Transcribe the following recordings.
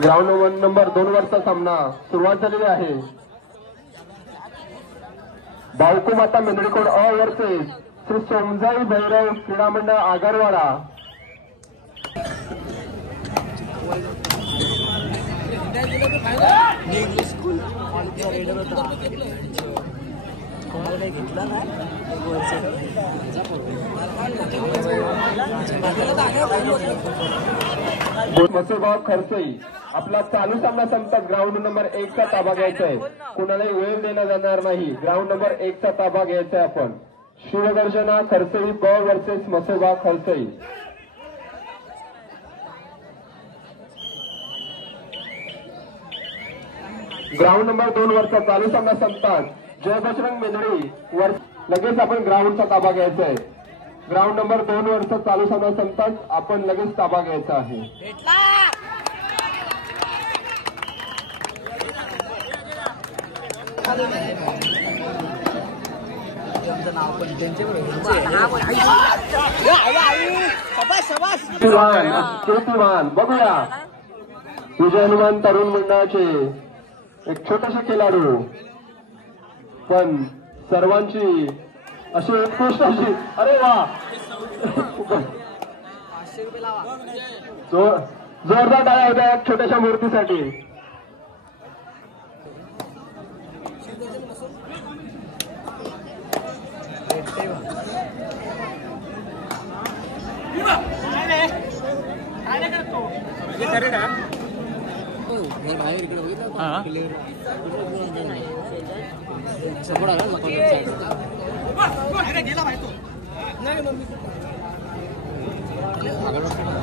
Ground number 2 वरचा सामना सुरुवात झालेली आहे। बावकू माता मेंदडीकोड अ वर्सेस श्री सोमजाई भैरव क्रीडा मंडळ आगरवाडा। मसेगाव खरसई आपला चालू सामना संपतात ग्राउंड नंबर 1 चा ताबा घ्यायचा आहे। कोणालाही वेळ देण्यात जाणार नाही। ग्राउंड नंबर 1 चा ताबा घ्यायचा आहे आपण। शिवगर्जना खरसई ब वर्सेस मसेगाव खरसई। ग्राउंड नंबर 2 वरचा चालू सामना संपतात जय बजरंग मेंदडी वर लगेच आपण ग्राउंडचा ताबा घ्यायचा आहे। ग्राउंड नंबर 2 वरचा चालू सामना संपतात आपण लगेच ताबा घ्यायचा आहे। बघूया विजय हनुमान तरुण मंडळाचे एक छोटेसे खेळाडू पण सर्वांची अशी उत्कृष्ट अशी अरे वा जोरदार टाळ्या होत्या छोट्याशा मूर्तीसाठी।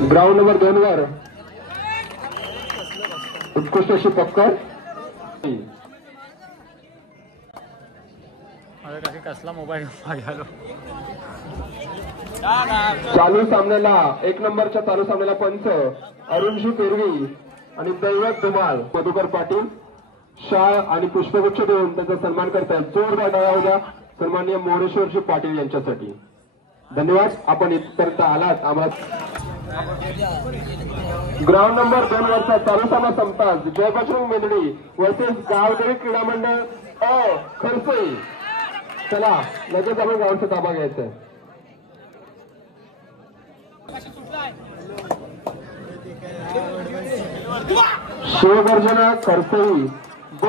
ग्राउंड नंबर 2 वर उत्कृष्ट अशी पक्कड कसला मोबाईल आलो। चालू सामन्याला 1 नंबरच्या चालू सामन्याला पंच अरुणजी पेरवी आणि दैवत धुमाळ मधुकर पाटील शाळ आणि पुष्पगुच्छ देऊन त्यांचा सन्मान करतात। जोरदार टाळ्या होत्या सन्माननीय मोरेश्वरजी पाटील यांच्यासाठी। धन्यवाद आपण इथपर्यंत आलात आम्हाला। ग्राउंड नंबर 2 वरचा चालू सामना संपतात जय बजरंग मेंदडी वर्सेस गावदेवी क्रीडा मंडळ अ खरसई। चला लगेच आपण ग्राउंडचा ताबा घ्यायचा आहे। शिवगर्जना खरसई ब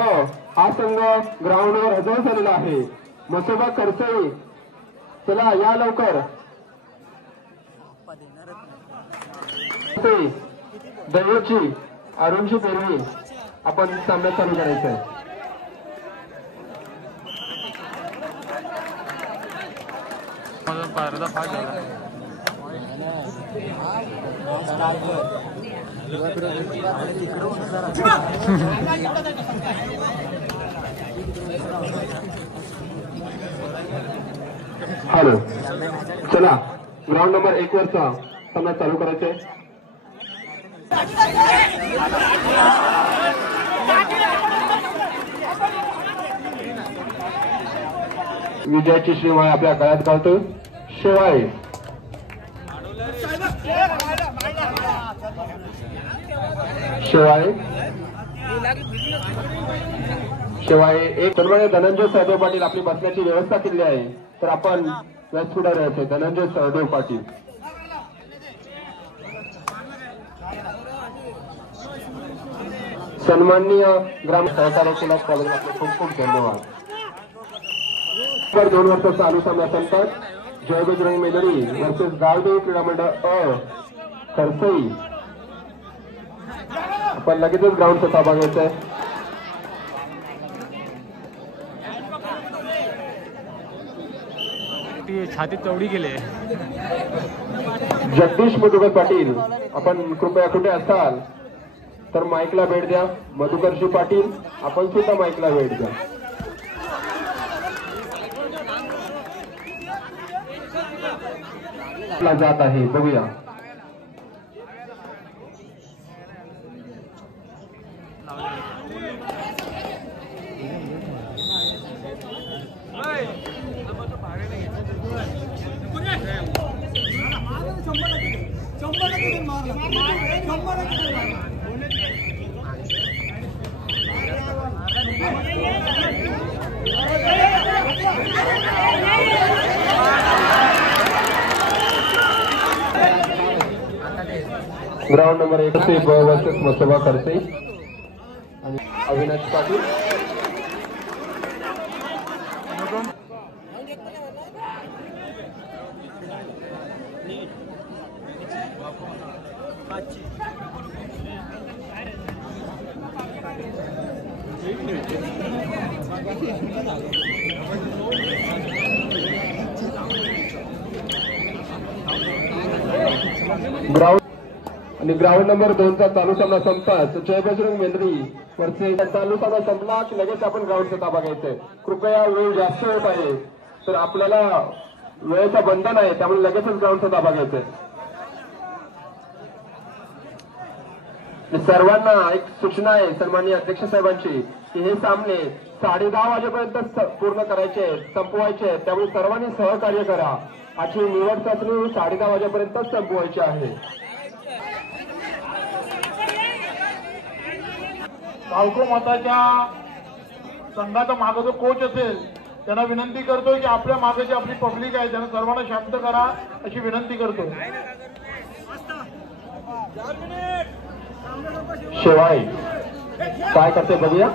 हा संघ ग्राउंडवर हजर झालेला आहे। मसोबा खरसई चला या लवकर। दैवची अरुणजी पेरवी आपण सामना चालू करायचा आहे। हॅलो चला ग्राउंड नंबर 1 वरचा सामना चालू करायचा आहे। विजयाची शिवाय आपल्या गळ्यात घालतो। शिवाय शिवाय शिवाय एक सन्माननीय धनंजय सहदेव पाटील आपली बसण्याची व्यवस्था केली आहे तर आपण व्यासपीठावर यायचे। धनंजय सहदेव पाटील सन्माननीय ग्राम सहकार्याला खूप खूप धन्यवाद। 2 वर्ष चालू सामना संपतात जय बजरंग मेंदडी वर्सेस गावदेवी क्रीडा मंडळ अ खरसई। आपण लगेचच ग्राउंडचा ताबा घ्यायचा आहे। छातीत तेवढी गेले। जगदीश मधुकर पाटील आपण कृपया कुठे असाल तर माईकला भेट द्या। मधुकरजी पाटील आपण सुद्धा माईकला भेट द्या। जात आहे बघूया। ग्राउंड नंबर 1 से वर्सेस मसोबा खडसे आणि अविनाश पाटील. ग्राउंड आणि ग्राउंड नंबर 2 चा चालू सामना संपताच जय बजरंग मेंद्री वरचे चालू सामना संपला की लगेच आपण ग्राउंडचा ताबा घ्यायचंय. कृपया वेळ जास्त होत आहे तर आपल्याला वेळेचा बंधन आहे, त्यामुळे लगेचच ग्राउंडचा ताबा घ्यायचंय. सर्वांना एक सूचना आहे सन्माननीय अध्यक्ष साहेबांची की हे सामने 10:30 वाजेपर्यंत पूर्ण करायचे आहेत, संपवायचे आहेत, त्यामुळे सर्वांनी सहकार्य करा. आजची निवड चाचणी 10:30 वाजेपर्यंतच संपवायची आहे. भावको मताच्या संघाचा मागे जो कोच असेल त्यांना विनंती करतोय की आपल्या मागे जी आपली पब्लिक आहे त्यांना सर्वांना शांत करा अशी विनंती करतो. शिवाय काय करते बघूया.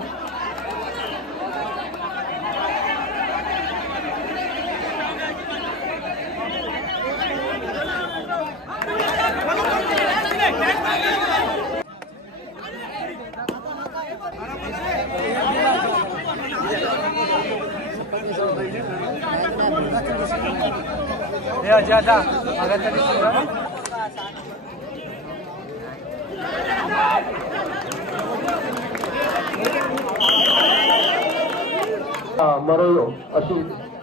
मरो अशी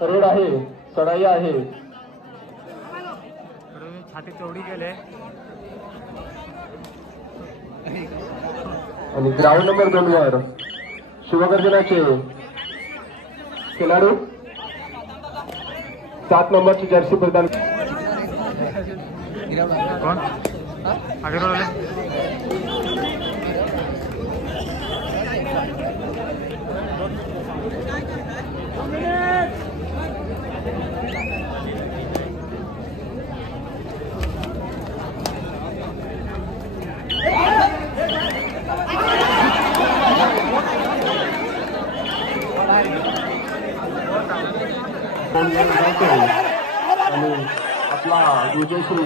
रेड आहे, चढाई आहे. छाती चौडी गेले आणि ग्राउंड नंबर 2 वर शिवगर्जनाचे खेळाडू 7 नंबरची जर्सी प्रदान. कोण आगे आणि आपला विजयश्री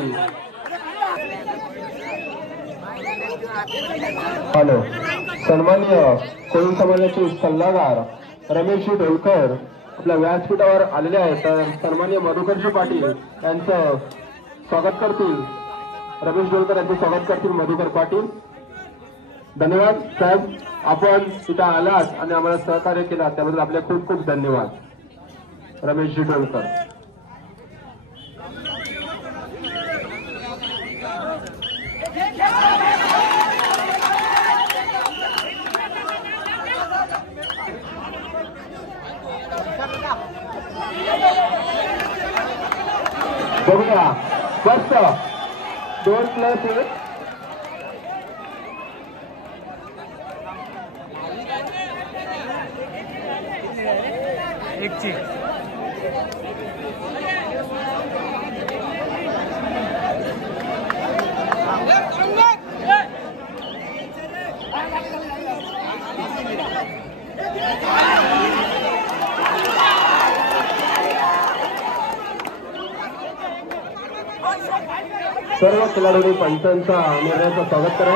हॅलो सन्माननीय कोळी समाजाचे सल्लागार रमेशजी ढोलकर आपल्या व्यासपीठावर आलेले आहेत. तर सन्माननीय मधुकरजी पाटील यांचं स्वागत करतील. रमेश ढोलकर यांचं स्वागत करतील मधुकर पाटील. धन्यवाद साहेब, आपण इथं आलात आणि आम्हाला सहकार्य केला त्याबद्दल आपले खूप खूप धन्यवाद. रमेशजी ढोलकर. बघूया मस्त 2+1 एक ची सर्व खेळाडूंनी पंचांचा निर्णयाचं स्वागत करा.